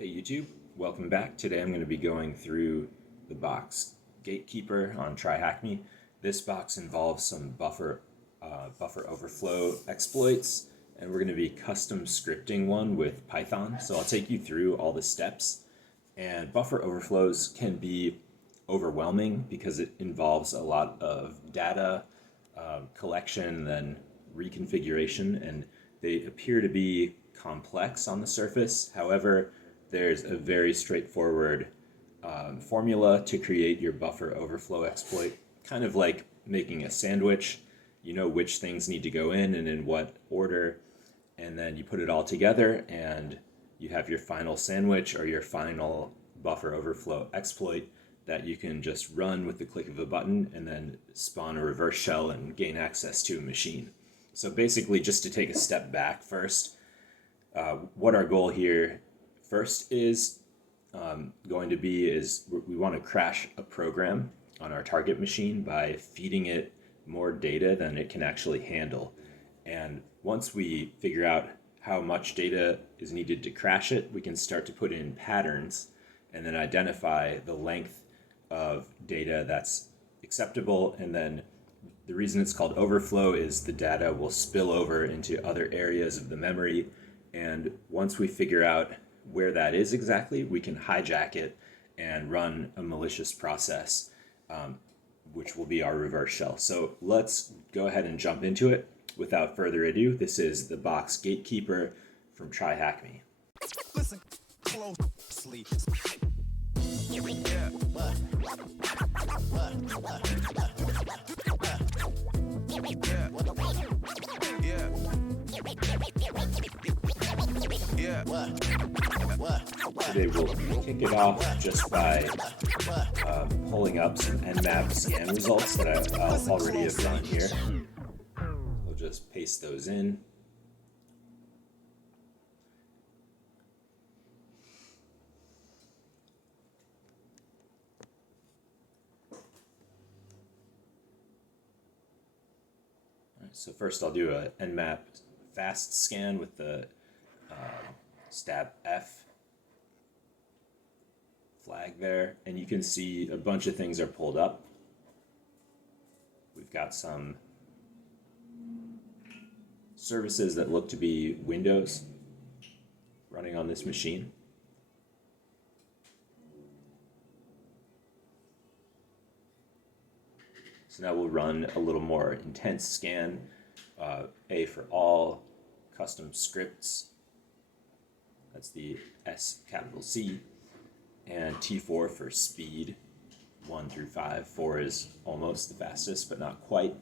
Hey YouTube, welcome back. Today I'm going to be going through the box Gatekeeper on TryHackMe. This box involves some buffer overflow exploits, and we're going to be custom scripting one with Python. So I'll take you through all the steps. And buffer overflows can be overwhelming because it involves a lot of data collection, then reconfiguration, and they appear to be complex on the surface. However, there's a very straightforward formula to create your buffer overflow exploit, kind of like making a sandwich. You know which things need to go in and in what order, and then you put it all together and you have your final sandwich or your final buffer overflow exploit that you can just run with the click of a button and then spawn a reverse shell and gain access to a machine. So basically, just to take a step back first, what our goal here first is going to be is we want to crash a program on our target machine by feeding it more data than it can actually handle. And once we figure out how much data is needed to crash it, we can start to put in patterns and then identify the length of data that's acceptable. And then the reason it's called overflow is the data will spill over into other areas of the memory. And once we figure out where that is exactly, we can hijack it and run a malicious process, which will be our reverse shell. So let's go ahead and jump into it. Without further ado, this is the box Gatekeeper from TryHackMe. Listen closely. Today we'll kick it off just by pulling up some Nmap scan results that I'll already have run here. We'll just paste those in. So first I'll do a Nmap fast scan with the stab F flag there, and you can see a bunch of things are pulled up. We've got some services that look to be Windows running on this machine. So now we'll run a little more intense scan, A for all, custom scripts, that's the SC, and T4 for speed, 1 through 5. 4 is almost the fastest, but not quite.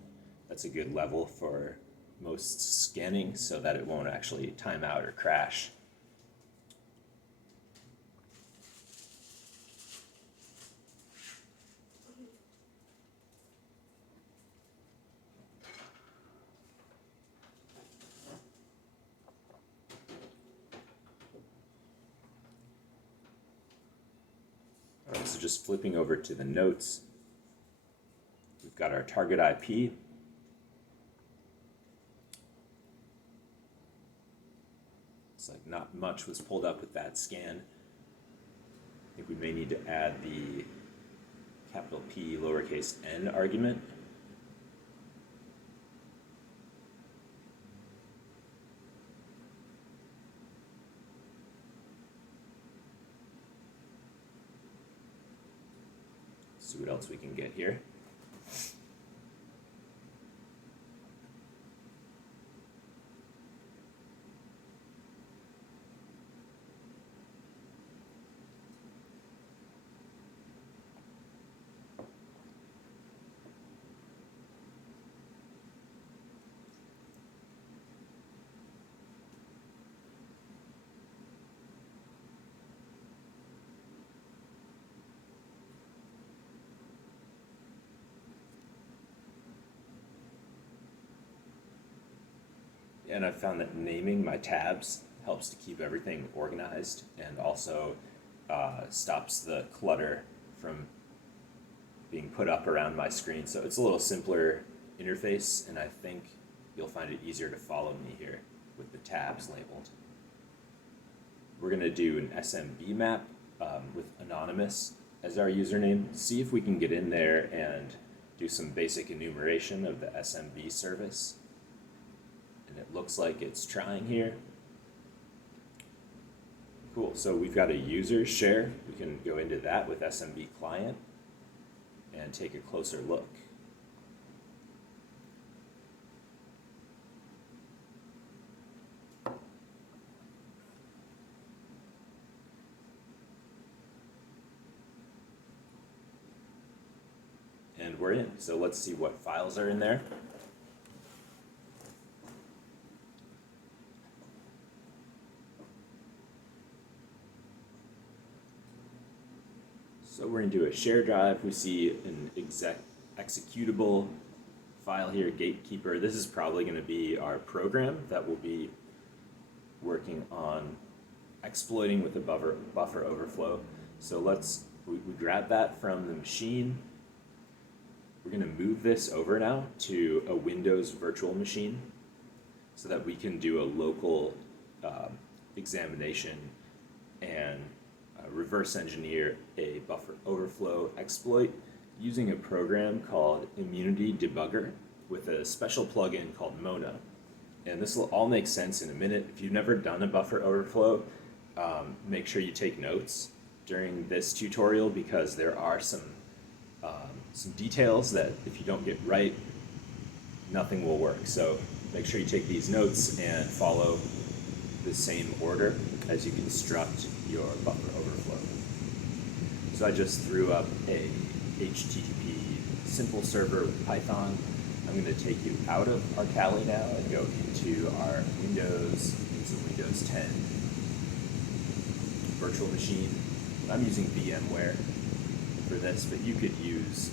That's a good level for most scanning so that it won't actually time out or crash. Alright, so just flipping over to the notes, we've got our target IP. It's like not much was pulled up with that scan. I think we may need to add the capital P lowercase n argument. See what else we can get here. And I've found that naming my tabs helps to keep everything organized and also stops the clutter from being put up around my screen. So it's a little simpler interface, and I think you'll find it easier to follow me here with the tabs labeled. We're going to do an SMB map with anonymous as our username. See if we can get in there and do some basic enumeration of the SMB service. And it looks like it's trying here. Cool, so we've got a user share. We can go into that with SMB client and take a closer look. And we're in, so let's see what files are in there. So we're going to do a share drive. We see an executable file here, Gatekeeper. This is probably going to be our program that will be working on exploiting with the buffer overflow. So we grab that from the machine. We're going to move this over now to a Windows virtual machine so that we can do a local examination and reverse engineer a buffer overflow exploit using a program called Immunity Debugger with a special plugin called Mona. And this will all make sense in a minute. If you've never done a buffer overflow, make sure you take notes during this tutorial because there are some details that if you don't get right, nothing will work. So make sure you take these notes and follow the same order as you construct your buffer overflow. So I just threw up a HTTP simple server with Python. I'm going to take you out of our Kali now and go into our Windows 10 virtual machine. I'm using VMware for this, but you could use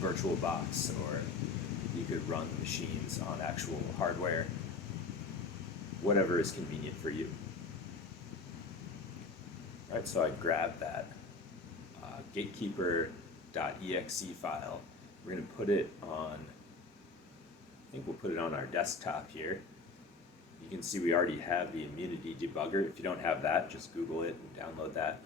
VirtualBox, or you could run machines on actual hardware, whatever is convenient for you. All right, so I grabbed that gatekeeper.exe file. We're going to put it on, I think we'll put it on our desktop here. You can see we already have the Immunity Debugger. If you don't have that, just Google it and download that.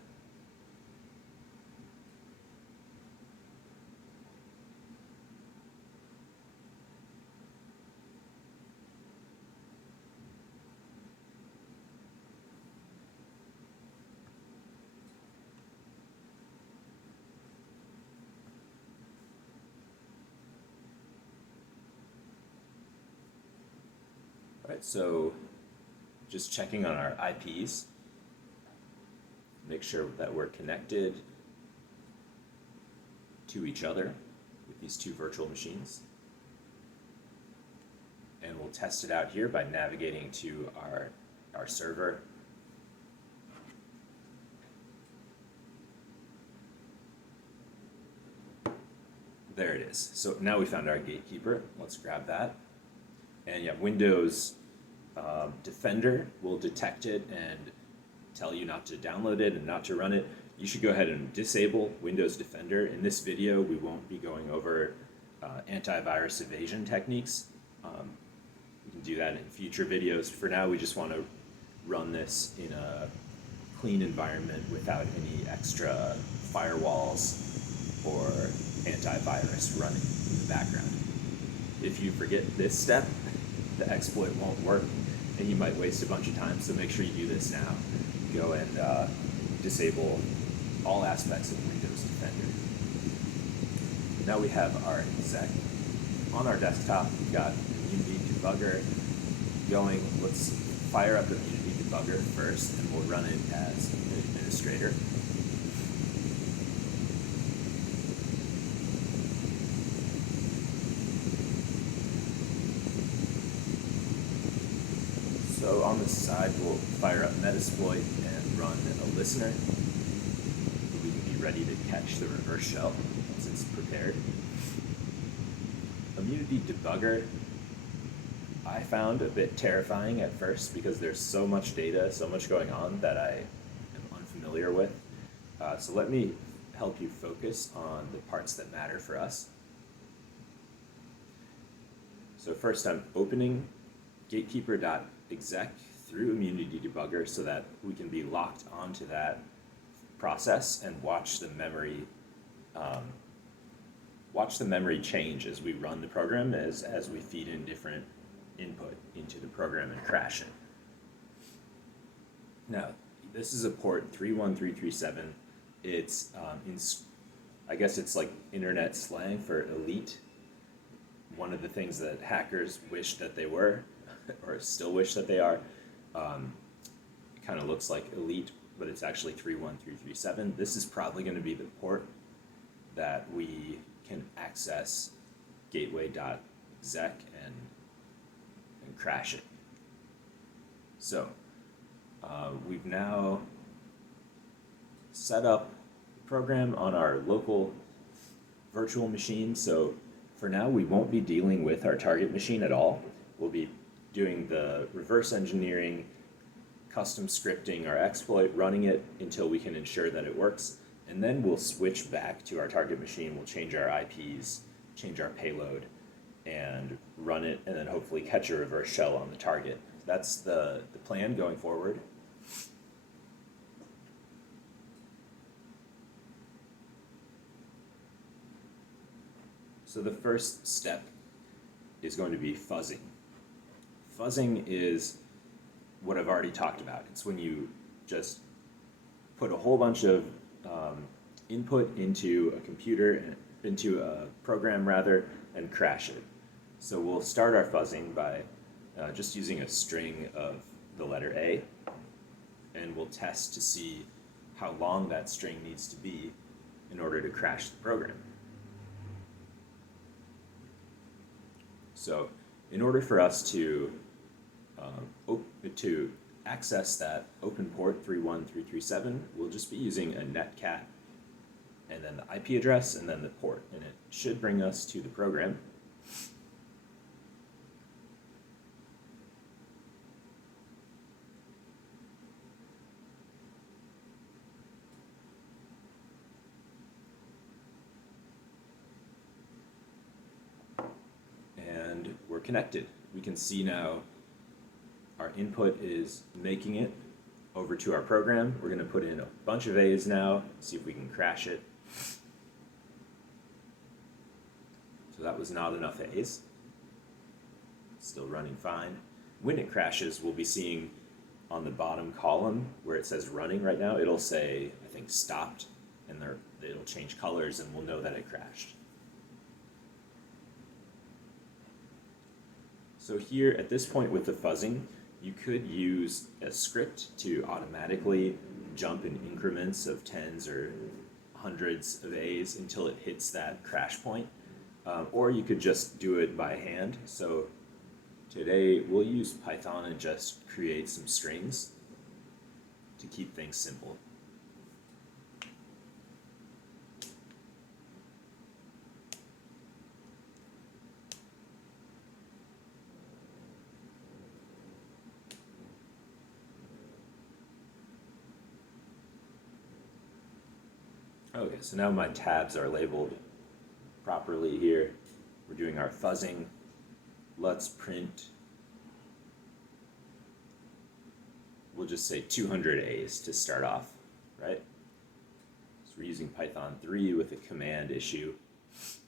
All right, so just checking on our IPs, make sure that we're connected to each other with these two virtual machines. And we'll test it out here by navigating to our server. There it is. So now we found our Gatekeeper. Let's grab that. And yeah, Windows Defender will detect it and tell you not to download it and not to run it. You should go ahead and disable Windows Defender. In this video, we won't be going over antivirus evasion techniques. We can do that in future videos. For now, we just want to run this in a clean environment without any extra firewalls or antivirus running in the background. If you forget this step, the exploit won't work and you might waste a bunch of time, so make sure you do this now. Go and disable all aspects of Windows Defender. Now we have our exec on our desktop. We've got Immunity Debugger going. Let's fire up Immunity Debugger first and we'll run it as an administrator. So on the side, we'll fire up Metasploit and run a listener so we can be ready to catch the reverse shell once it's prepared. Immunity Debugger, I found a bit terrifying at first because there's so much data, so much going on that I am unfamiliar with. So let me help you focus on the parts that matter for us. So first I'm opening gatekeeper.exec through Immunity Debugger so that we can be locked onto that process and watch the memory change as we run the program, as we feed in different input into the program and crash it. Now, this is a port 31337. It's I guess it's like internet slang for elite. One of the things that hackers wish that they were, or still wish that they are. It kind of looks like elite, but it's actually 31337. This is probably going to be the port that we can access gateway.exec and crash it. So we've now set up the program on our local virtual machine. So for now, we won't be dealing with our target machine at all. We'll be doing the reverse engineering, custom scripting our exploit, running it until we can ensure that it works, and then we'll switch back to our target machine. We'll change our IPs, change our payload, and run it, and then hopefully catch a reverse shell on the target. That's the plan going forward. So the first step is going to be fuzzing. Fuzzing is what I've already talked about. It's when you just put a whole bunch of input into a computer, into a program rather, and crash it. So we'll start our fuzzing by just using a string of the letter A, and we'll test to see how long that string needs to be in order to crash the program. So in order for us to access that open port 31337, we'll just be using a netcat and then the IP address and then the port, and it should bring us to the program. And we're connected. We can see now our input is making it over to our program. We're going to put in a bunch of A's now, see if we can crash it. So that was not enough A's. Still running fine. When it crashes, we'll be seeing on the bottom column where it says running right now, it'll say, I think, stopped, and it'll change colors, and we'll know that it crashed. So here, at this point with the fuzzing, you could use a script to automatically jump in increments of tens or hundreds of A's until it hits that crash point. Or you could just do it by hand. So today we'll use Python and just create some strings to keep things simple. Okay, so now my tabs are labeled properly here. We're doing our fuzzing. Let's print, we'll just say 200 A's to start off, right? So we're using Python 3 with a command issue. It's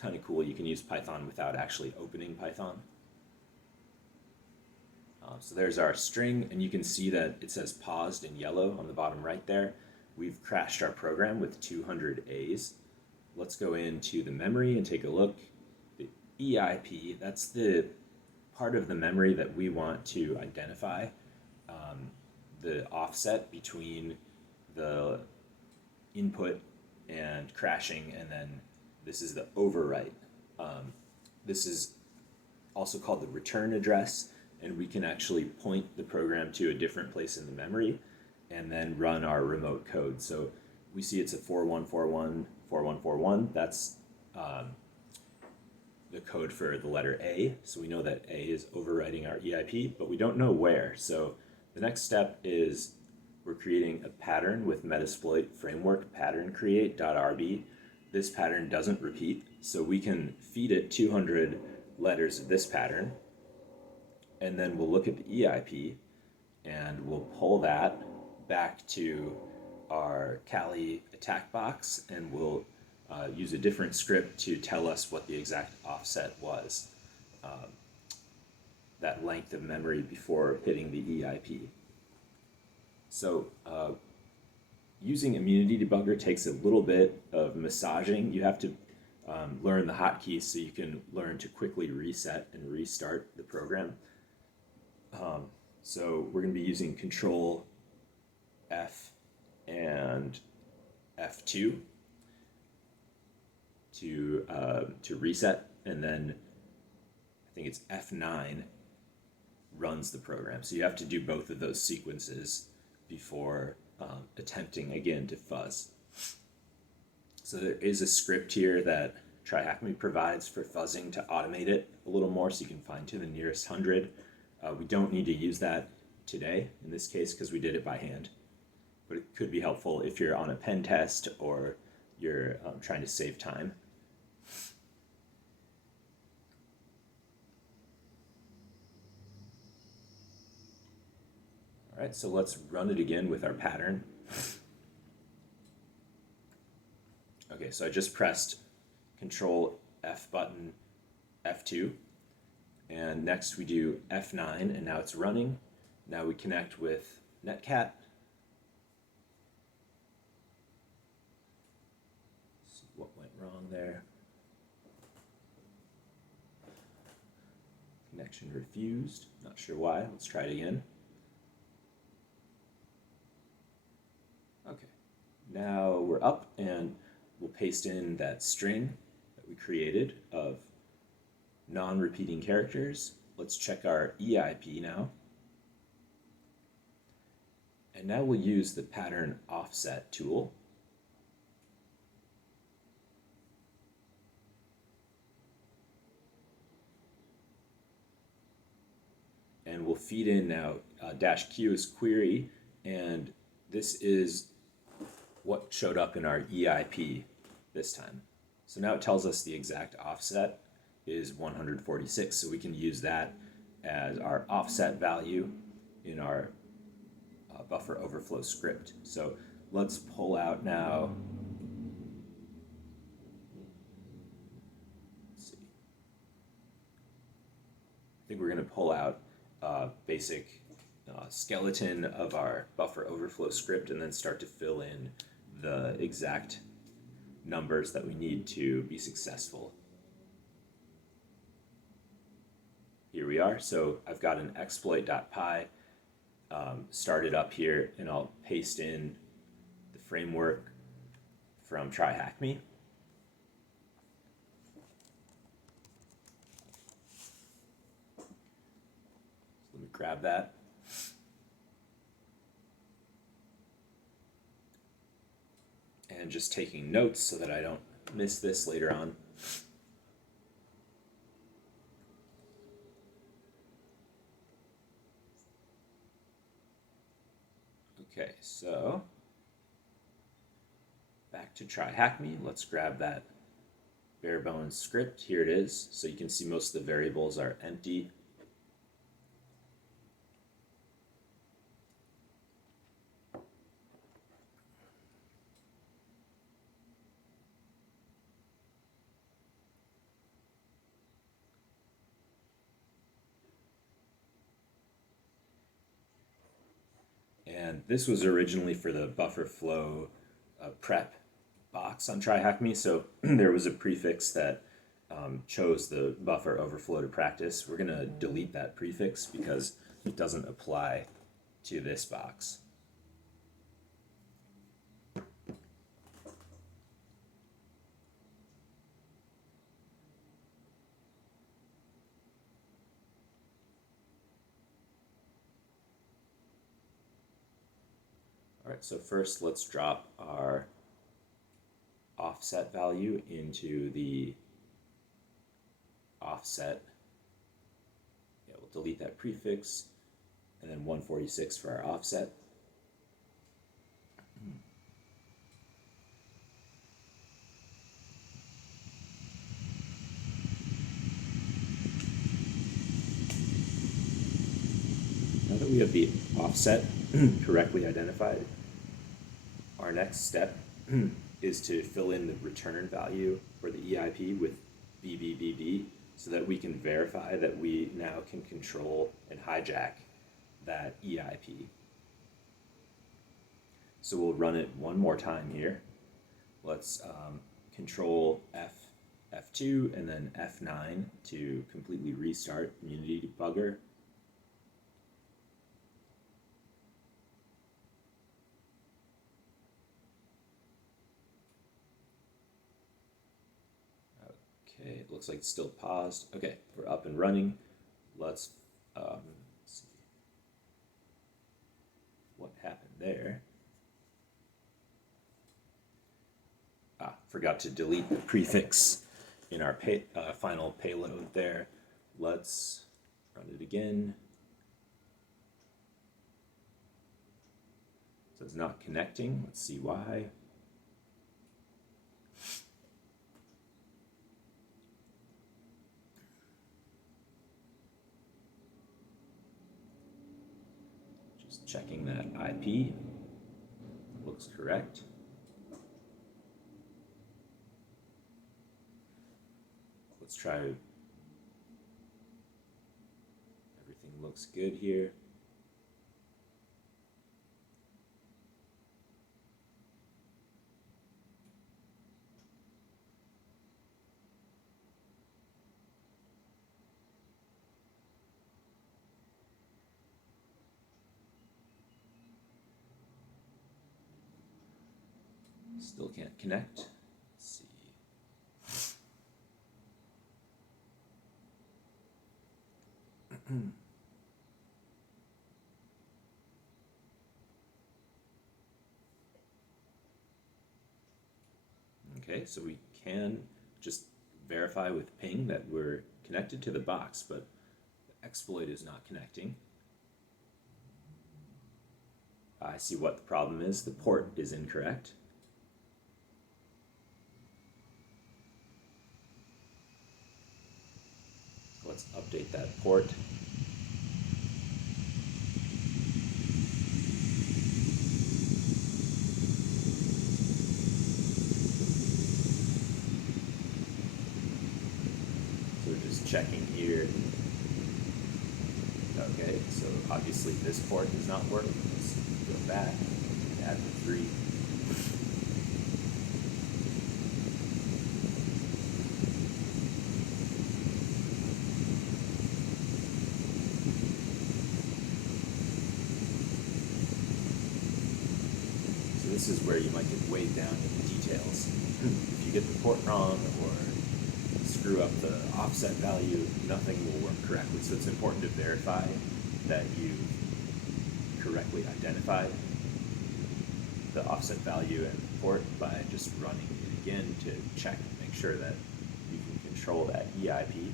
kind of cool, you can use Python without actually opening Python. So there's our string, and you can see that it says paused in yellow on the bottom right there. We've crashed our program with 200 A's. Let's go into the memory and take a look. The EIP, that's the part of the memory that we want to identify the offset between the input and crashing, and then this is the overwrite. This is also called the return address, and we can actually point the program to a different place in the memory and then run our remote code. So we see it's a 4141, 4141. That's the code for the letter A. So we know that A is overwriting our EIP, but we don't know where. So the next step is we're creating a pattern with Metasploit framework pattern create.rb. This pattern doesn't repeat, so we can feed it 200 letters of this pattern, and then we'll look at the EIP, and we'll pull that back to our Kali attack box, and we'll use a different script to tell us what the exact offset was, that length of memory before hitting the EIP. So using Immunity Debugger takes a little bit of massaging. You have to learn the hotkeys so you can learn to quickly reset and restart the program. So we're going to be using Control F and F2 to reset, and then I think it's F9 runs the program. So you have to do both of those sequences before attempting again to fuzz. So there is a script here that TryHackMe provides for fuzzing to automate it a little more so you can find to the nearest 100. We don't need to use that today in this case because we did it by hand, but it could be helpful if you're on a pen test or you're trying to save time. All right, so let's run it again with our pattern. Okay, so I just pressed Control F button, F2, and next we do F9, and now it's running. Now we connect with Netcat. See what went wrong there. Connection refused, not sure why. Let's try it again. Okay, now we're up, and we'll paste in that string that we created of non-repeating characters. Let's check our EIP now. And now we'll use the pattern offset tool. And we'll feed in now -q is query, and this is what showed up in our EIP this time. So now it tells us the exact offset is 146, so we can use that as our offset value in our buffer overflow script. So let's pull out now. Let's see. I think we're going to pull out basic skeleton of our buffer overflow script and then start to fill in the exact numbers that we need to be successful. Here we are. So I've got an exploit.py started up here, and I'll paste in the framework from TryHackMe. So let me grab that. And just taking notes so that I don't miss this later on. Okay, so back to TryHackMe. Let's grab that bare bones script. Here it is. So you can see most of the variables are empty. And this was originally for the buffer flow prep box on TryHackMe. So there was a prefix that chose the buffer overflow to practice. We're going to delete that prefix because it doesn't apply to this box. All right, so first let's drop our offset value into the offset. Yeah, we'll delete that prefix, and then 146 for our offset. Now that that we have the offset correctly identified, our next step is to fill in the return value for the EIP with BBBB so that we can verify that we now can control and hijack that EIP. So we'll run it one more time here. Let's control F2 and then F9 to completely restart Immunity Debugger. Okay, it looks like it's still paused. Okay, we're up and running. Let's see what happened there. Forgot to delete the prefix in our final payload there. Let's run it again. So it's not connecting. Let's see why. Just checking that IP. Looks correct. Let's try. Everything looks good here. Still can't connect. Let's see. Okay, so we can just verify with ping that we're connected to the box, but the exploit is not connecting. I see what the problem is. The port is incorrect. Let's update that port. So we're just checking here. Okay, so obviously this port does not work. Let's go back, add the 3. This is where you might get weighed down in the details. If you get the port wrong or screw up the offset value, nothing will work correctly. So it's important to verify that you've correctly identified the offset value and the port by just running it again to check and make sure that you can control that EIP.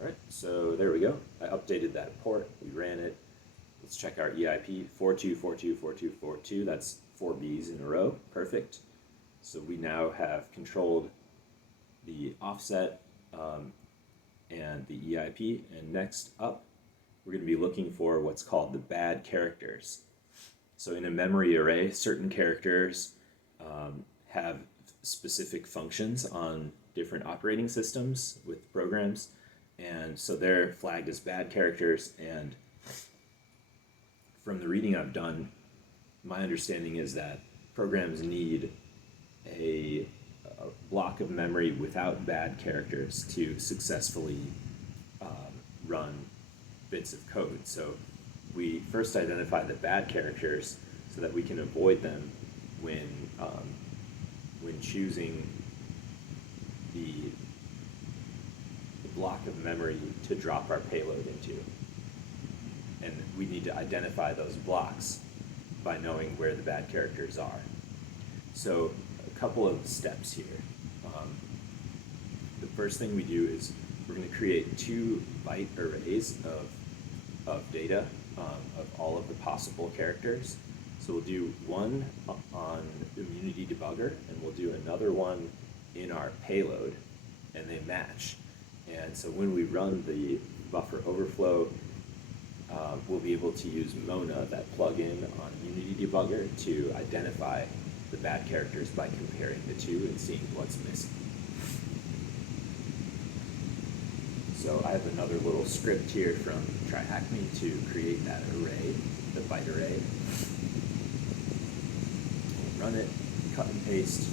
Alright, so there we go. I updated that port, we ran it. Let's check our EIP, 42424242, that's 4 Bs in a row, perfect. So we now have controlled the offset and the EIP, and next up, we're going to be looking for what's called the bad characters. So in a memory array, certain characters have specific functions on different operating systems with programs, and so they're flagged as bad characters. And from the reading I've done, my understanding is that programs need a block of memory without bad characters to successfully run bits of code. So we first identify the bad characters so that we can avoid them when choosing the block of memory to drop our payload into. And we need to identify those blocks by knowing where the bad characters are. So a couple of steps here. The first thing we do is we're going to create 2 byte arrays of data of all of the possible characters. So we'll do one on Immunity Debugger, and we'll do another one in our payload. and they match. And so when we run the buffer overflow, we'll be able to use Mona, that plugin on Unity Debugger, to identify the bad characters by comparing the two and seeing what's missing. So I have another little script here from TryHackMe to create that array, the byte array. We'll run it, cut and paste.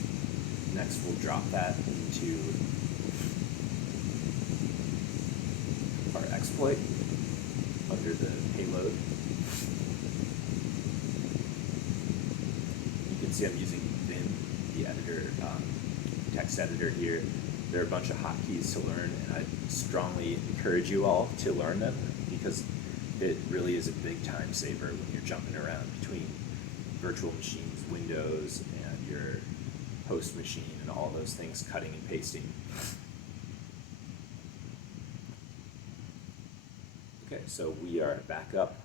Next we'll drop that into our exploit under the payload. You can see I'm using Vim, the editor, text editor here. There are a bunch of hotkeys to learn, and I strongly encourage you all to learn them because it really is a big time saver when you're jumping around between virtual machines, Windows, and your host machine, and all those things, cutting and pasting. Okay, so we are back up.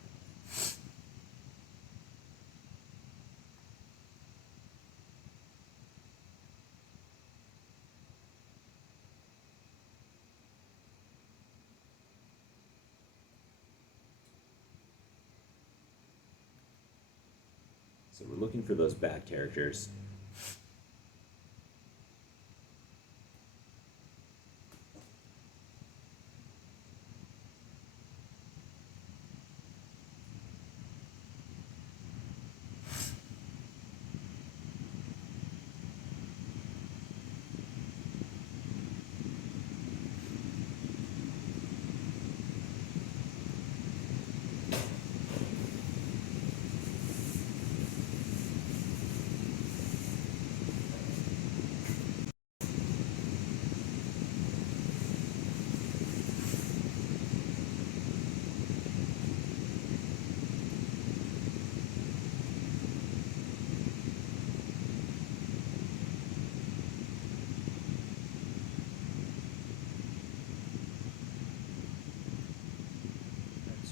So we're looking for those bad characters.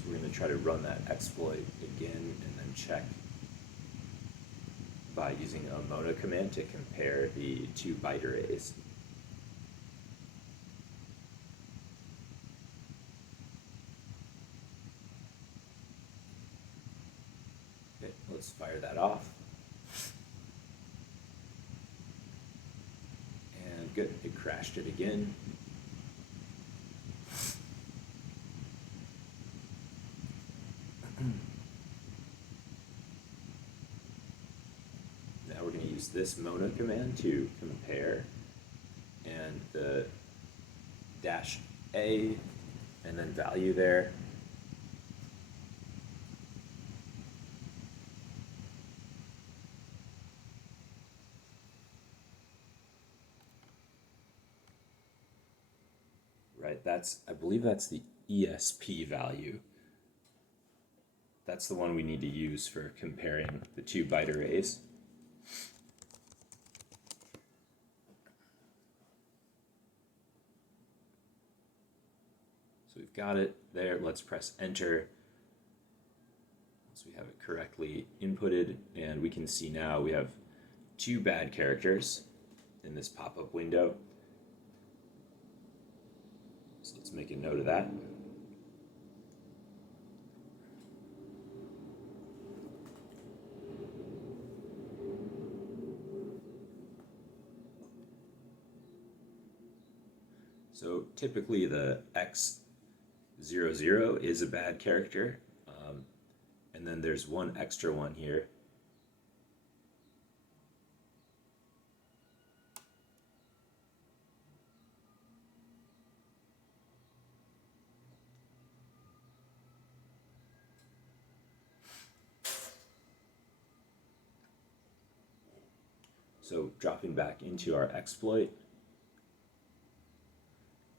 We're going to try to run that exploit again and then check by using a Mona command to compare the two byte arrays. Okay, let's fire that off. And good, it crashed it again. Now we're going to use this Mona command to compare, and the -A and then value there. Right, I believe that's the ESP value. That's the one we need to use for comparing the two byte arrays. So we've got it there. Let's press enter. So we have it correctly inputted, and we can see now we have two bad characters in this pop-up window. So let's make a note of that. So typically the X00 is a bad character, and then there's one extra one here. So dropping back into our exploit,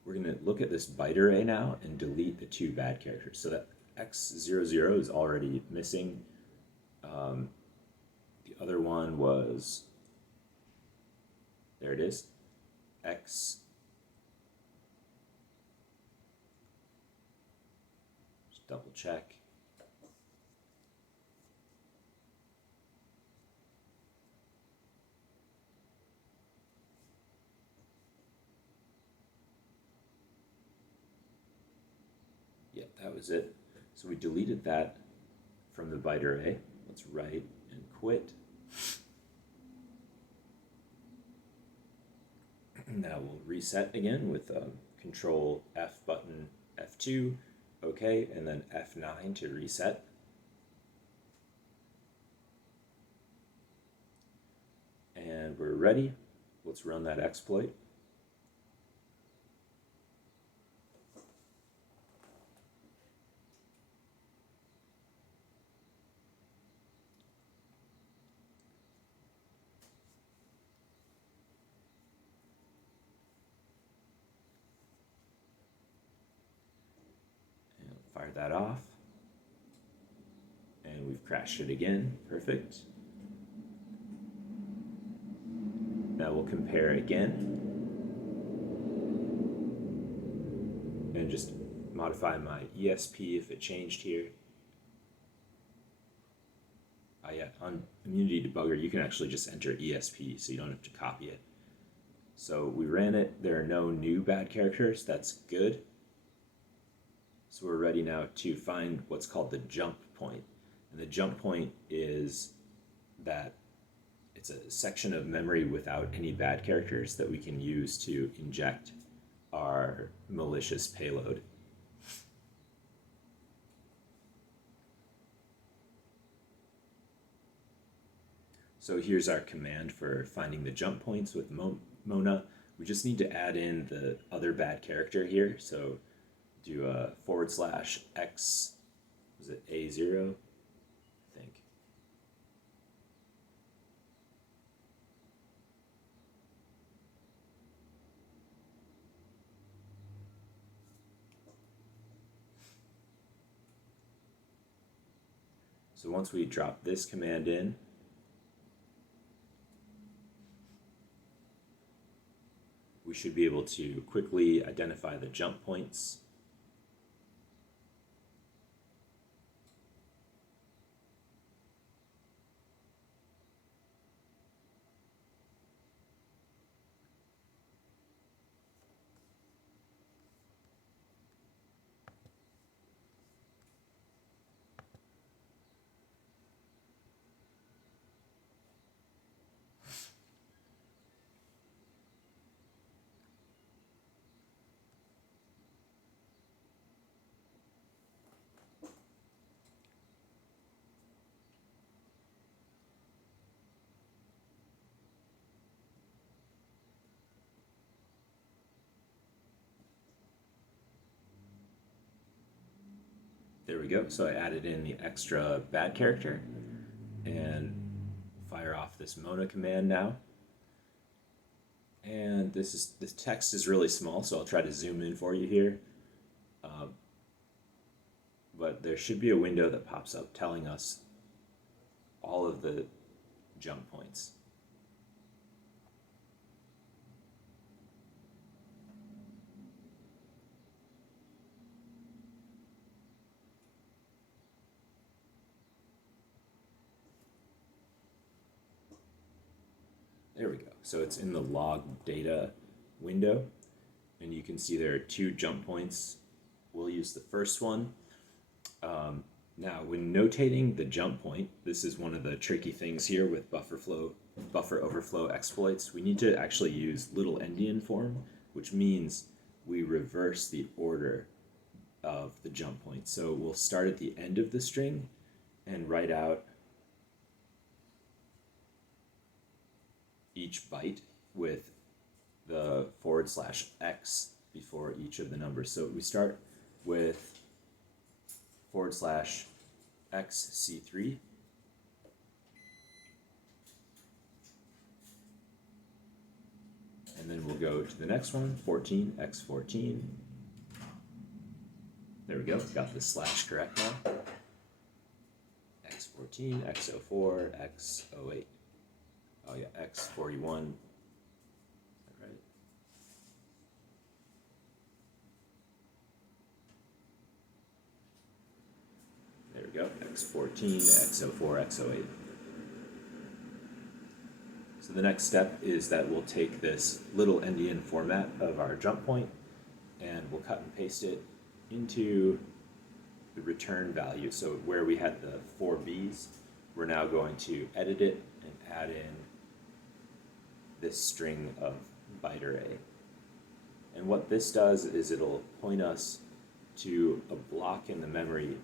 we're going to look at this byte array now and delete the two bad characters. So that X00 is already missing. The other one was, there it is, X. Just double check. that was it. So we deleted that from the byte array. Let's write and quit. Now we'll reset again with Control F button, F2, OK, and then F9 to reset. And we're ready. Let's run that exploit. Fire that off, and we've crashed it again. Perfect. Now we'll compare again and just modify my ESP if it changed here. Yeah, on Immunity Debugger you can actually just enter ESP, so you don't have to copy it. So we ran it, there are no new bad characters, that's good. So we're ready now to find what's called the jump point. And the jump point is that it's a section of memory without any bad characters that we can use to inject our malicious payload. So here's our command for finding the jump points with Mona. We just need to add in the other bad character here. So do a /x, was it A0, I think. So once we drop this command in, we should be able to quickly identify the jump points. There we go. So I added in the extra bad character and fire off this Mona command now. And this text is really small, so I'll try to zoom in for you here. But there should be a window that pops up telling us all of the jump points. There we go. So it's in the log data window, and you can see there are 2 jump points. We'll use the first one. Now, when notating the jump point, this is one of the tricky things here with buffer overflow exploits. We need to actually use little endian form, which means we reverse the order of the jump point. So we'll start at the end of the string and write out each byte with the /x before each of the numbers. So we start with /xc3, and then we'll go to the next one, 14x14. There we go, got the slash correct now. x14, x04, x08. Oh yeah, x41. All right. There we go, x14, x04, x08. So the next step is that we'll take this little endian format of our jump point and we'll cut and paste it into return value. So where we had the 4 B's, we're now going to edit it and add in this string of byte array. And what this does is it'll point us to a block in the memory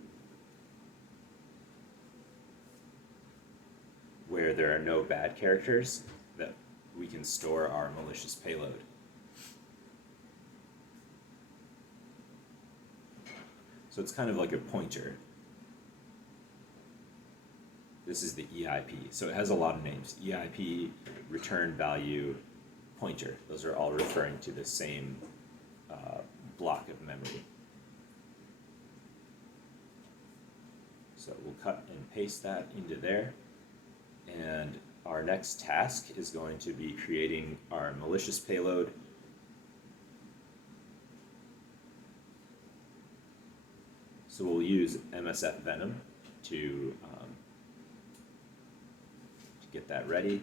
where there are no bad characters that we can store our malicious payload. So it's kind of like a pointer. This is the EIP. So it has a lot of names. EIP, return value, pointer. Those are all referring to the same block of memory. So we'll cut and paste that into there. And our next task is going to be creating our malicious payload. So we'll use MSF Venom to get that ready.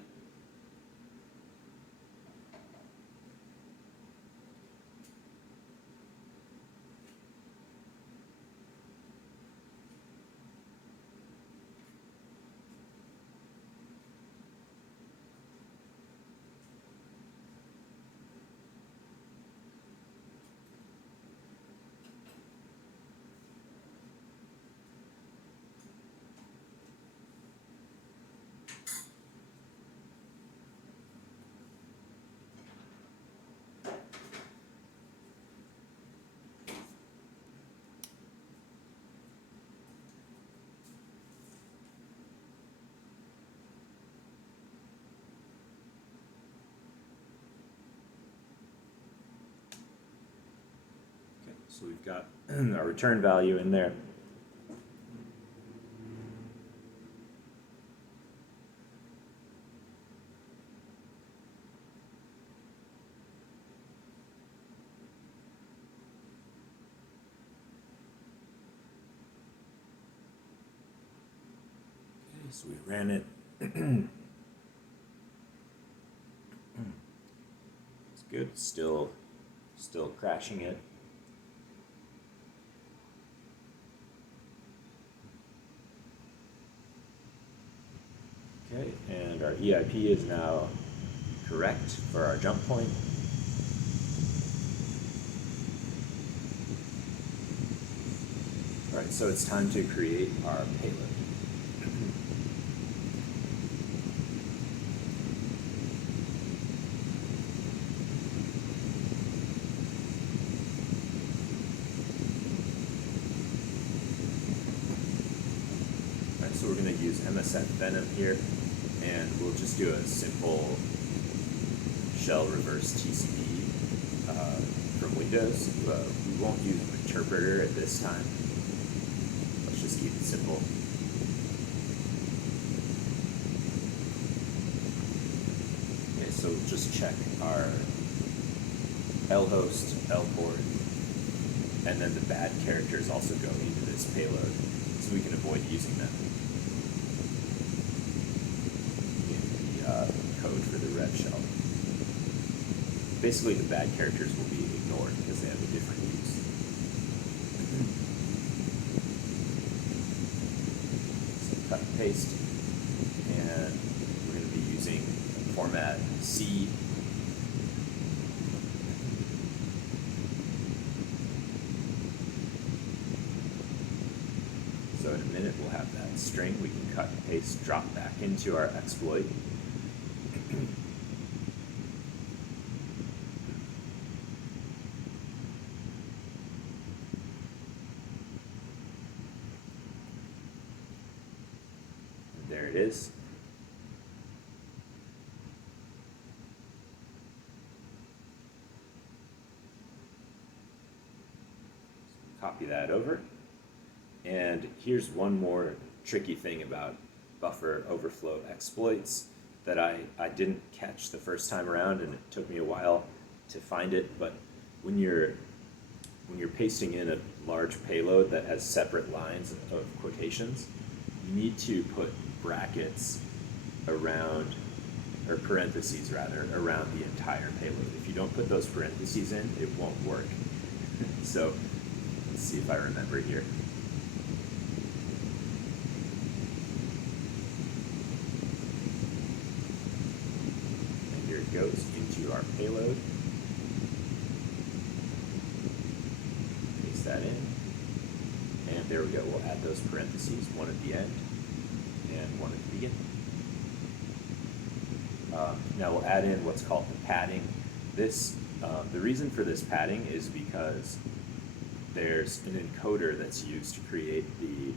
So we've got our return value in there. Okay, so we ran it. It's good. Still crashing it. Okay, and our EIP is now correct for our jump point. All right, so it's time to create our payload. So we're going to use MSF Venom here, and we'll just do a simple shell reverse TCP from Windows. We won't use Meterpreter at this time. Let's just keep it simple. Okay, so just check our L host, L port, and then the bad characters also go into this payload, so we can avoid using them. Code for the rev shell. Basically, the bad characters will be ignored because they have a different use. So cut and paste, and we're going to be using format C. So in a minute, we'll have that string. We can cut and paste, drop back into our exploit. There it is. Copy that over. And here's one more tricky thing about buffer overflow exploits that I didn't catch the first time around, and it took me a while to find it. But when you're pasting in a large payload that has separate lines of quotations, you need to put brackets around, or parentheses rather, around the entire payload. If you don't put those parentheses in, it won't work. So let's see if I remember here. it goes into our payload. Paste that in. And there we go. We'll add those parentheses, one at the end and one at the beginning. Now we'll add in what's called the padding. This, the reason for this padding is because there's an encoder that's used to create the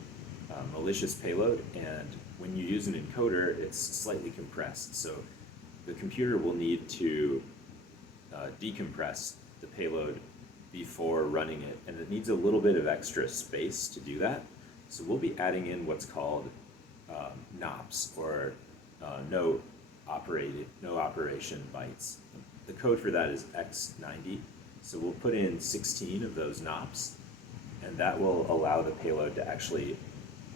malicious payload, and when you use an encoder, it's slightly compressed. So the computer will need to decompress the payload before running it, and it needs a little bit of extra space to do that. So we'll be adding in what's called NOPs, or no operation bytes. The code for that is X90. So we'll put in 16 of those NOPs, and that will allow the payload to actually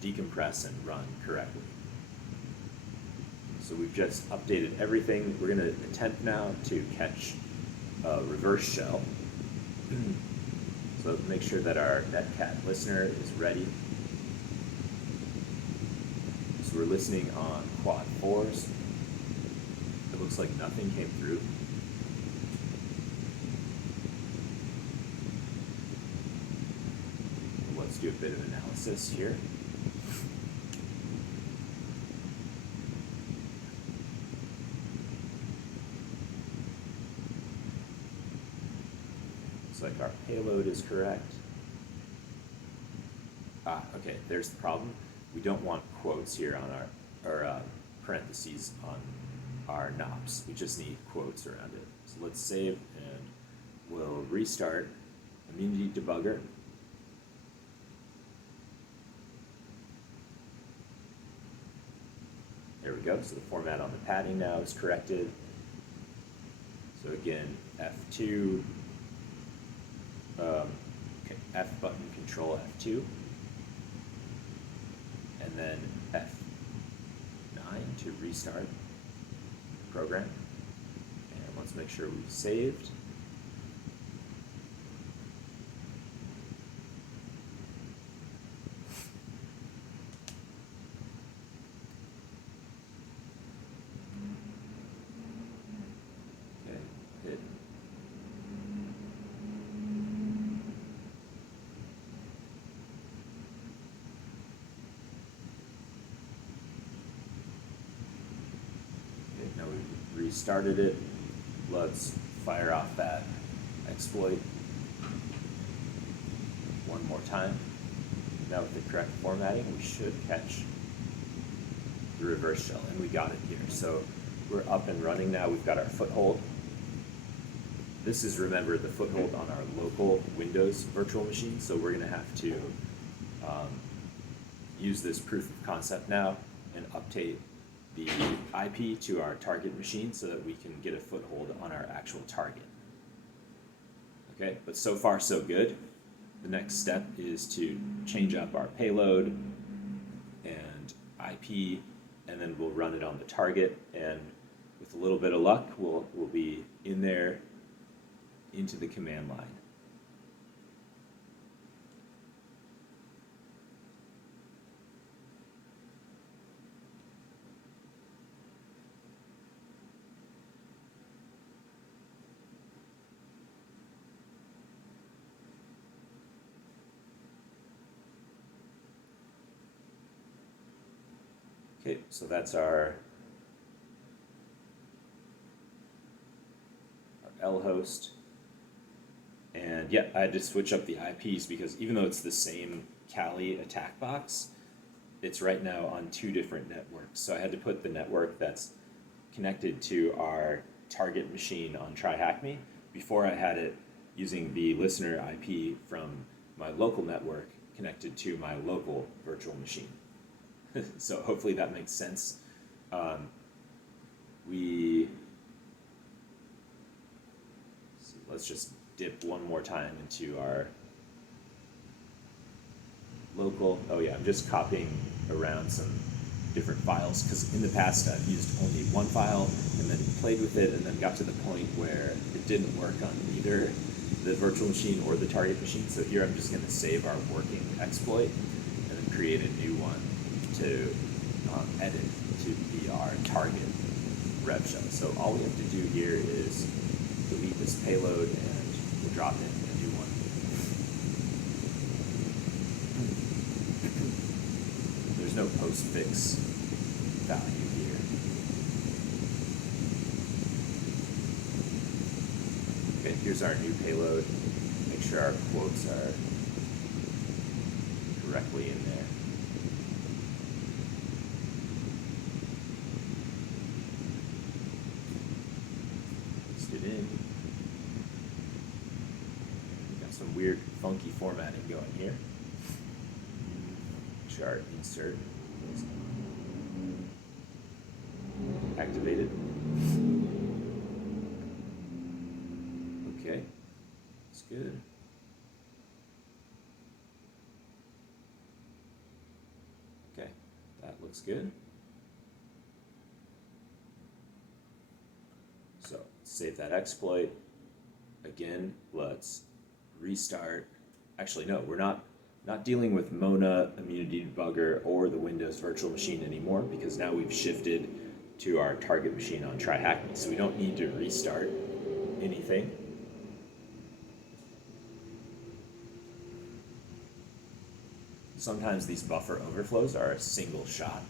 decompress and run correctly. So we've just updated everything. We're going to attempt now to catch a reverse shell. So make sure that our netcat listener is ready. So we're listening on quad 4s. It looks like nothing came through. Let's do a bit of analysis here. Looks like our payload is correct. Okay, there's the problem. We don't want quotes here on our parentheses on our NOPs. We just need quotes around it. So let's save, and we'll restart Immunity Debugger. There we go. So the format on the padding now is corrected. So again, F2, F button, Control F2, and then F9 to restart the program. And let's make sure we've saved. Now we've restarted it. Let's fire off that exploit one more time. Now with the correct formatting, we should catch the reverse shell, and we got it here. So we're up and running now. We've got our foothold. This is, remember, the foothold on our local Windows virtual machine, so we're going to have to use this proof of concept now and update the IP to our target machine so that we can get a foothold on our actual target. Okay, but so far so good. The next step is to change up our payload and IP, and then we'll run it on the target, and with a little bit of luck, we'll be in there into the command line. Okay, so that's our L host. And yeah, I had to switch up the IPs because even though it's the same Kali attack box, it's right now on two different networks. So I had to put the network that's connected to our target machine on TryHackMe. Before I had it using the listener IP from my local network connected to my local virtual machine. So hopefully that makes sense. Let's just dip one more time into our local. Oh yeah, I'm just copying around some different files because in the past I've used only one file and then played with it and then got to the point where it didn't work on either the virtual machine or the target machine. So here I'm just going to save our working exploit and then create a new one to edit to be our target rev shell. So all we have to do here is delete this payload and we'll drop in a new one. There's no postfix value here. Okay, here's our new payload. Make sure our quotes are correctly in there. Paste it in. Got some weird, funky formatting going here. Chart insert is activated. Okay, that's good. Okay, that looks good. So save that exploit. Again, let's restart. Actually, no, we're not dealing with Mona, Immunity Debugger, or the Windows virtual machine anymore because now we've shifted to our target machine on TryHackMe, so we don't need to restart anything. Sometimes these buffer overflows are a single shot.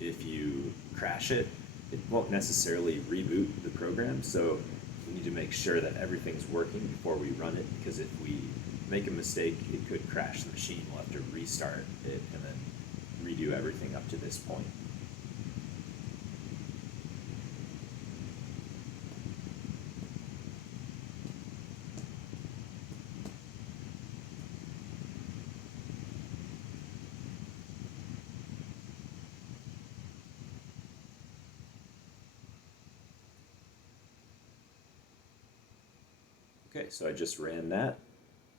If you crash it, it won't necessarily reboot the program, so we need to make sure that everything's working before we run it, because if we make a mistake, it could crash the machine. We'll have to restart it and then redo everything up to this point. Okay, so I just ran that,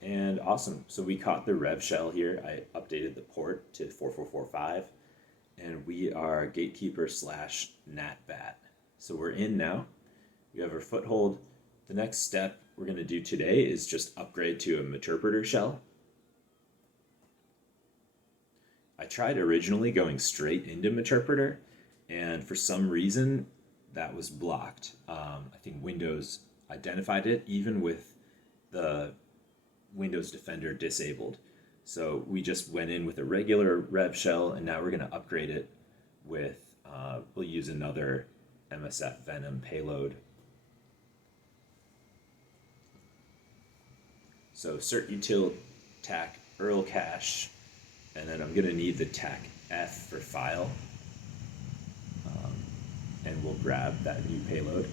and awesome. So we caught the rev shell here. I updated the port to 4445, and we are Gatekeeper / NatBat. So we're in now. We have our foothold. The next step we're going to do today is just upgrade to a Meterpreter shell. I tried originally going straight into Meterpreter, and for some reason that was blocked. I think Windows identified it even with the Windows Defender disabled. So we just went in with a regular rev shell, and now we're going to upgrade it with, we'll use another MSF Venom payload. So cert util tac Earl cache, and then I'm going to need the tac F for file, and we'll grab that new payload.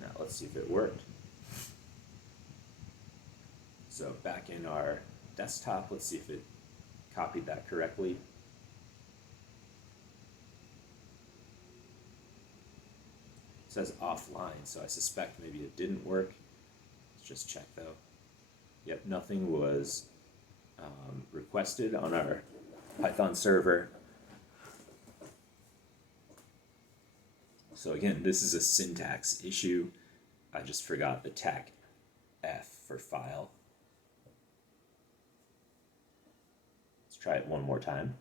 Now let's see if it worked. So back in our desktop, let's see if it copied that correctly. It says offline, so I suspect maybe it didn't work. Let's just check though. Yep, nothing was requested on our Python server. So again, this is a syntax issue. I just forgot the tac F for file. Let's try it one more time.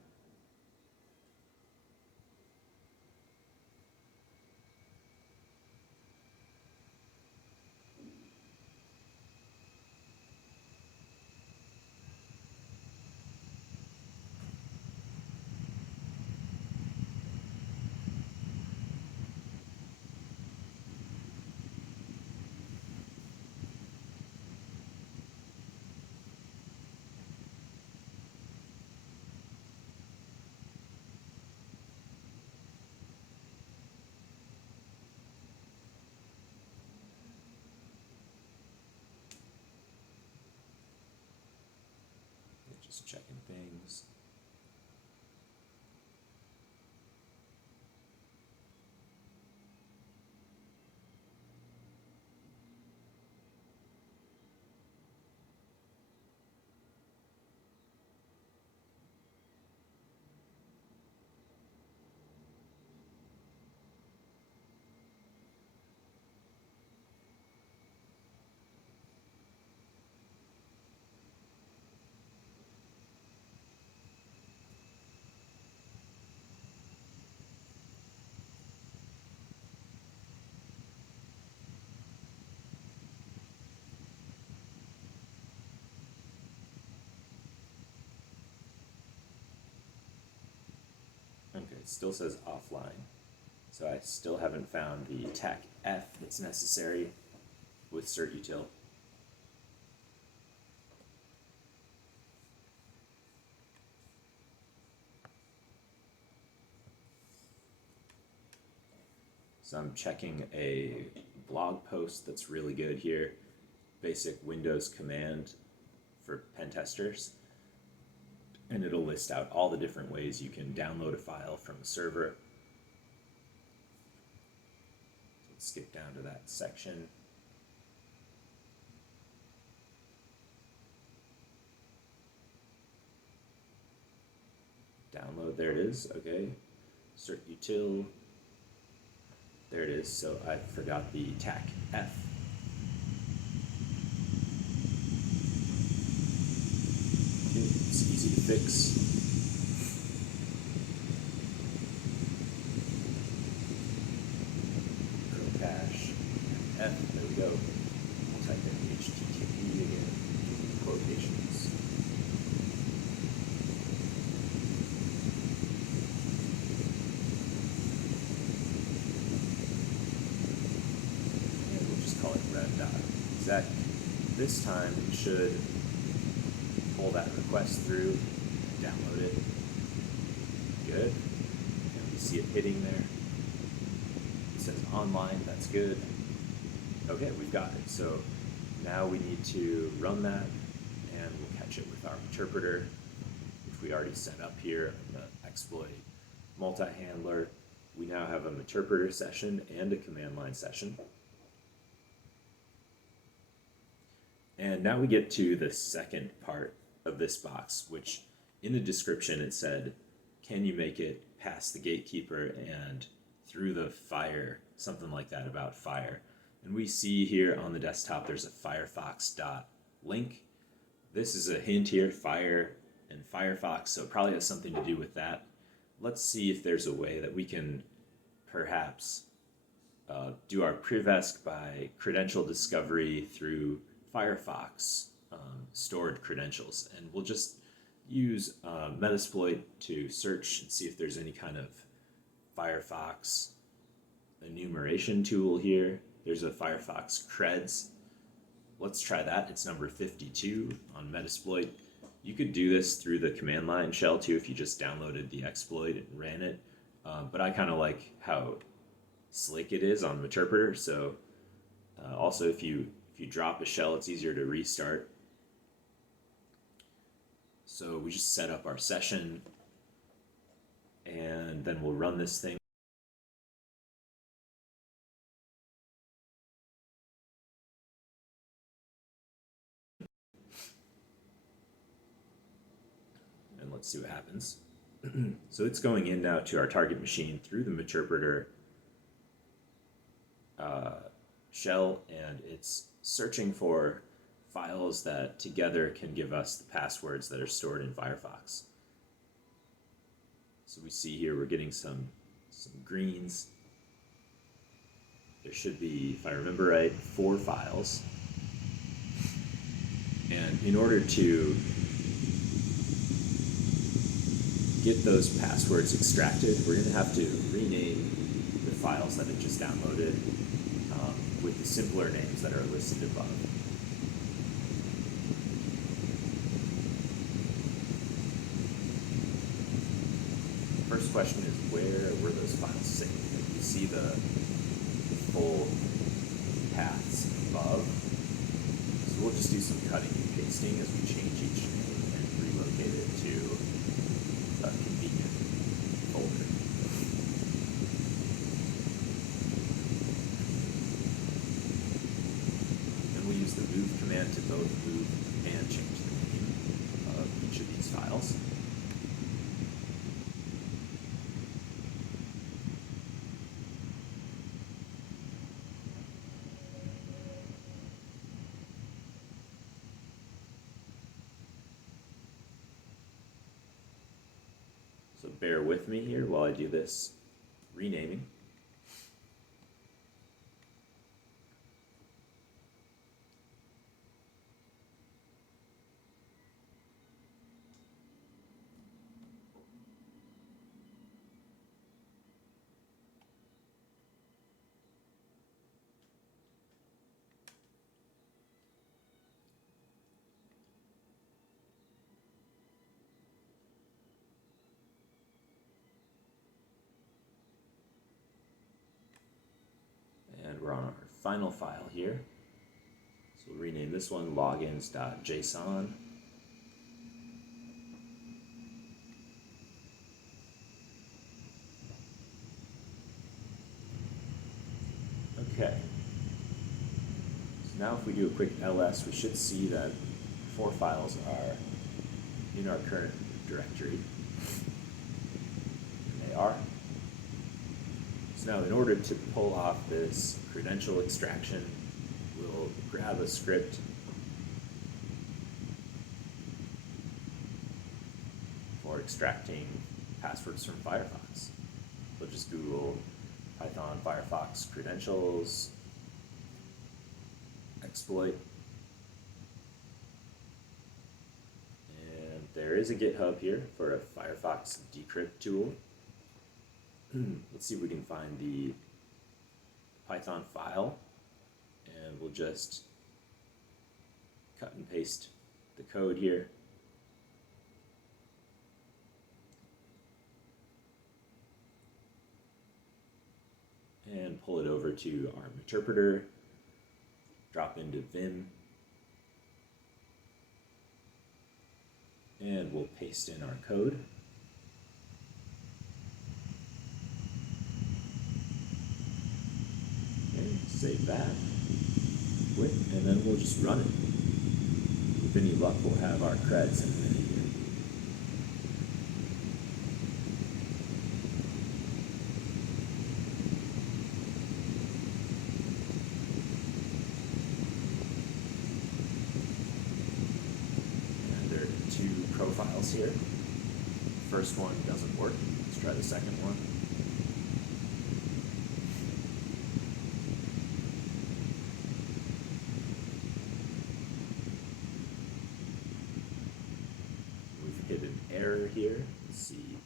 Just checking things. still says offline. So I still haven't found the TAC F that's necessary with cert util. So I'm checking a blog post that's really good here, basic Windows command for pen testers. And it'll list out all the different ways you can download a file from a server. So let's skip down to that section. Download, there it is, okay. Cert util, there it is, so I forgot the TAC F. Okay, it's easy to fix. Cache F, there we go. I'll type in HTTP again, quotations. And we'll just call it red.exec. This time we should pull that request through, download it. Good. And we see it hitting there. It says online, that's good. Okay, we've got it. So now we need to run that and we'll catch it with our Meterpreter, which we already set up here in the exploit multi-handler. We now have a Meterpreter session and a command line session. And now we get to the second part of this box, which in the description it said, can you make it past the Gatekeeper and through the Fire, something like that about Fire. And we see here on the desktop there's a Firefox.link. This is a hint here, Fire and Firefox, so it probably has something to do with that. Let's see if there's a way that we can perhaps do our privesc by credential discovery through Firefox stored credentials. And we'll just use Metasploit to search and see if there's any kind of Firefox enumeration tool here. There's a Firefox creds. Let's try that. It's number 52 on Metasploit. You could do this through the command line shell too if you just downloaded the exploit and ran it. But I kind of like how slick it is on Meterpreter. So also if you drop a shell, it's easier to restart. So we just set up our session and then we'll run this thing. And let's see what happens. So it's going in now to our target machine through the Meterpreter shell, and it's searching for files that together can give us the passwords that are stored in Firefox. So we see here we're getting some greens. There should be, if I remember right, 4 files. And in order to get those passwords extracted, we're going to have to rename the files that it just downloaded with the simpler names that are listed above. First question is, where were those files saved? You see the full paths above. So we'll just do some cutting and pasting as we change each name and relocate it to a convenient folder. And we'll use the move command to both move and change the name of each of these files. So bear with me here while I do this renaming. over on our final file here. So we'll rename this one logins.json. Okay. So now if we do a quick ls, we should see that 4 files are in our current directory. And they are. So now in order to pull off this credential extraction, we'll grab a script for extracting passwords from Firefox. We'll just Google Python Firefox credentials exploit. And there is a GitHub here for a Firefox decrypt tool. Let's see if we can find the Python file, and we'll just cut and paste the code here. And pull it over to our Meterpreter, drop into Vim, and we'll paste in our code. Okay, save that, quit, and then we'll just run it. With any luck, we'll have our creds in a minute here. And there are 2 profiles here. The first one doesn't work. Let's try the second one. Hit an error here. Let's see.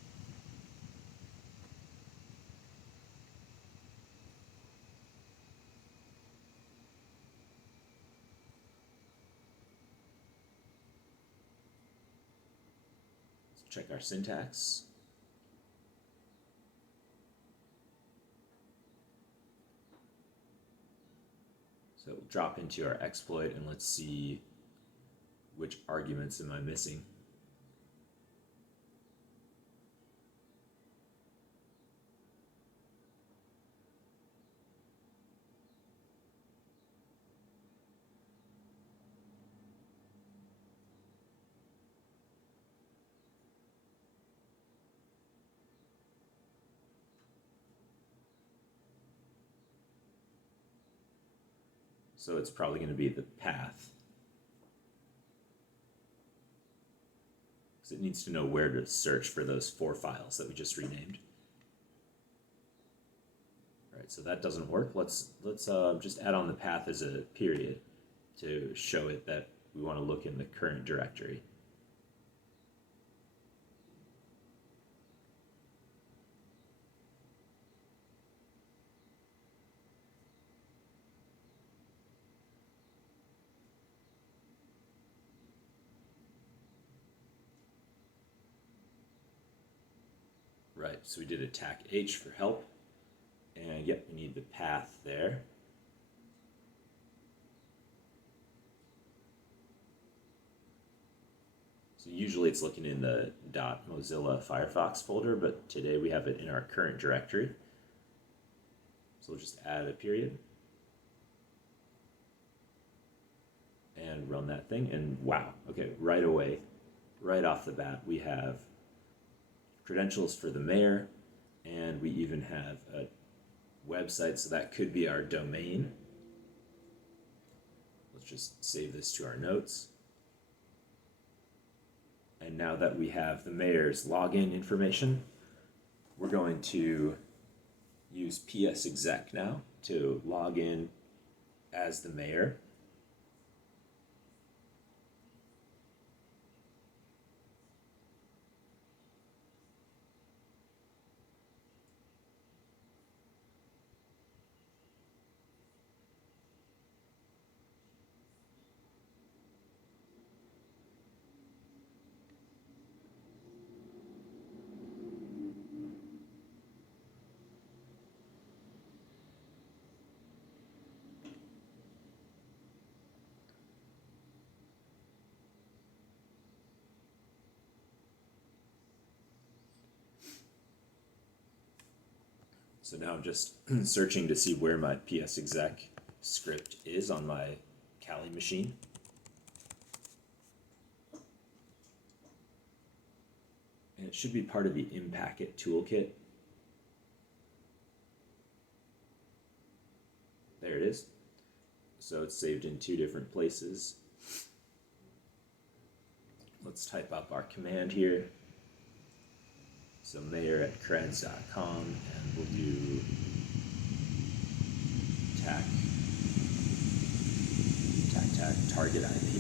Let's check our syntax. So we'll drop into our exploit and let's see which arguments am I missing. So it's probably going to be the path, because it needs to know where to search for those 4 files that we just renamed. All right, so that doesn't work. Let's just add on the path as a period to show it that we want to look in the current directory. Right, so we did attack H for help, and yep, we need the path there. So usually it's looking in the .mozilla Firefox folder, but today we have it in our current directory. So we'll just add a period and run that thing, and wow, okay, right away, right off the bat, we have credentials for the mayor, and we even have a website, so that could be our domain. Let's just save this to our notes. And now that we have the mayor's login information, we're going to use PSexec now to log in as the mayor. So now I'm just searching to see where my PSexec script is on my Kali machine. And it should be part of the Impacket toolkit. There it is. So it's saved in 2 different places. Let's type up our command here. So mayor@creds.com, and we'll do tac target IP,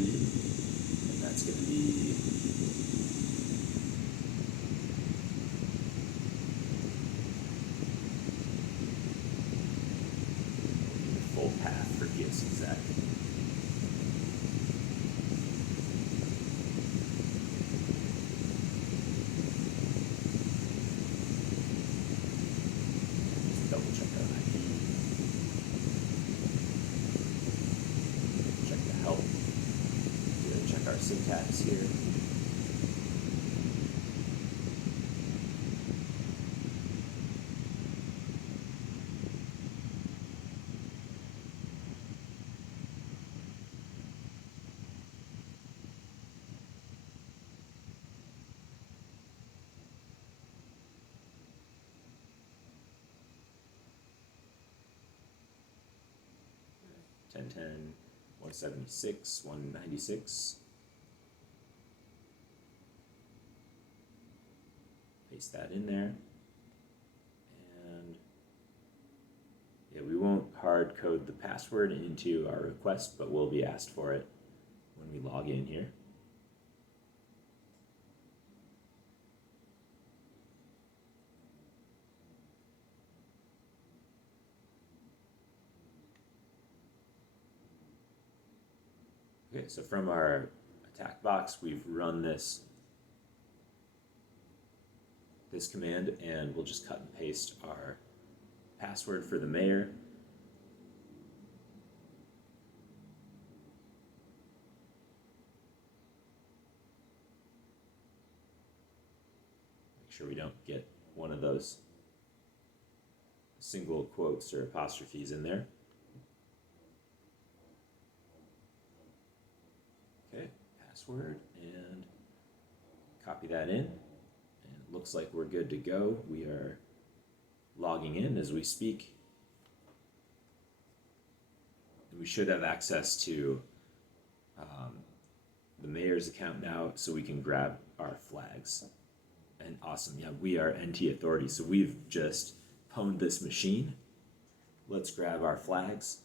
and that's going to be the full path for PSexec. Double check our IP. Check the help. Check our syntax here. Ten 176, 196. Paste that in there. And yeah, we won't hard code the password into our request, but we'll be asked for it when we log in here. Okay, so from our attack box, we've run this command, and we'll just cut and paste our password for the mayor. Make sure we don't get one of those single quotes or apostrophes in there. Okay, password, and copy that in. And it looks like we're good to go. We are logging in as we speak. And we should have access to the mayor's account now, so we can grab our flags. And awesome, yeah, we are NT authority, so we've just pwned this machine. Let's grab our flags.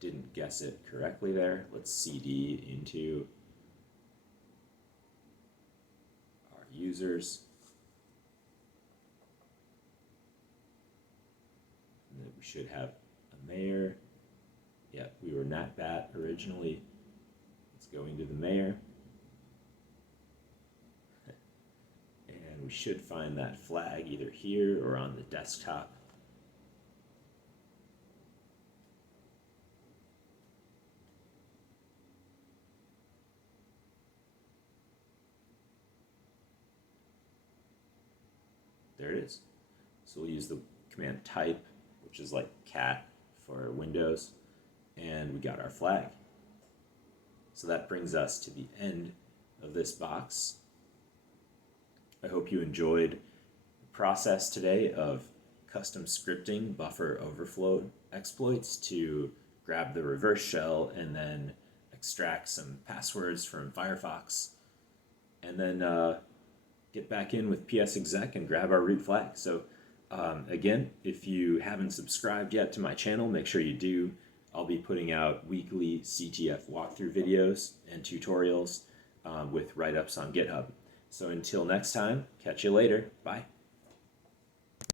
Didn't guess it correctly there. Let's CD into our users. And then we should have a mayor. Yeah, we were NatBat originally. Let's go into the mayor. And we should find that flag either here or on the desktop. There it is. So we'll use the command type, which is like cat for Windows, and we got our flag. So that brings us to the end of this box. I hope you enjoyed the process today of custom scripting buffer overflow exploits to grab the reverse shell and then extract some passwords from Firefox, and then get back in with PSexec and grab our root flag. So again, if you haven't subscribed yet to my channel, make sure you do. I'll be putting out weekly CTF walkthrough videos and tutorials with write-ups on GitHub. So until next time, catch you later. Bye.